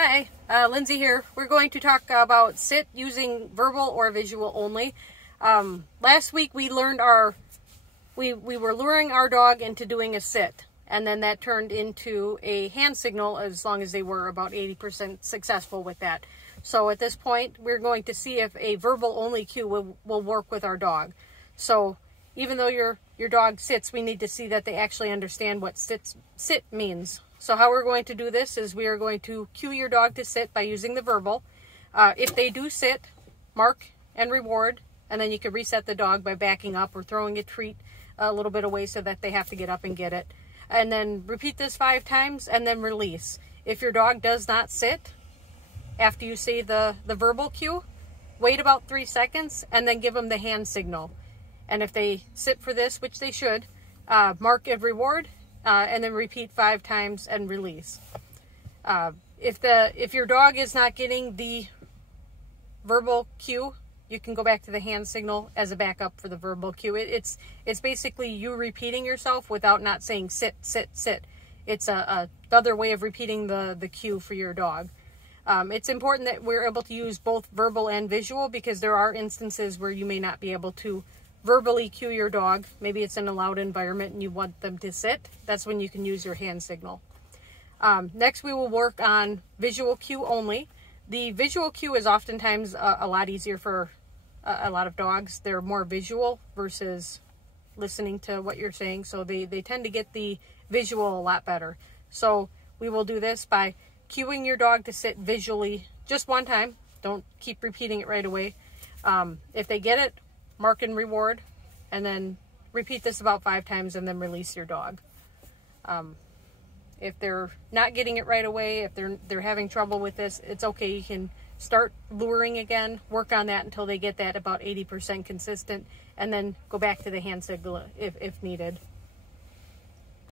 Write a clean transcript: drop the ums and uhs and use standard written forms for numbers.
Hi, Lindsay here. We're going to talk about sit using verbal or visual only. Last week we learned we were luring our dog into doing a sit, and then that turned into a hand signal as long as they were about 80% successful with that. So at this point we're going to see if a verbal only cue will work with our dog. So even though your dog sits, we need to see that they actually understand what sit means. So how we're going to do this is we are going to cue your dog to sit by using the verbal. If they do sit, mark and reward, and then you can reset the dog by backing up or throwing a treat a little bit away so that they have to get up and get it. And then repeat this 5 times and then release. If your dog does not sit after you say the verbal cue, wait about 3 seconds and then give them the hand signal. And if they sit for this, which they should, mark and reward, and then repeat 5 times and release. If your dog is not getting the verbal cue, you can go back to the hand signal as a backup for the verbal cue. It's basically you repeating yourself without not saying sit, sit, sit. It's the other way of repeating the cue for your dog. It's important that we're able to use both verbal and visual, because there are instances where you may not be able to verbally cue your dog. Maybe it's in a loud environment and you want them to sit. That's when you can use your hand signal. Next we will work on visual cue only. The visual cue is oftentimes a lot easier for a lot of dogs. They're more visual versus listening to what you're saying, so they tend to get the visual a lot better. So we will do this by cueing your dog to sit visually just one time. Don't keep repeating it right away. If they get it, mark and reward, and then repeat this about 5 times and then release your dog. If they're not getting it right away, if they're having trouble with this, it's okay. You can start luring again, work on that until they get that about 80% consistent, and then go back to the hand signal if needed.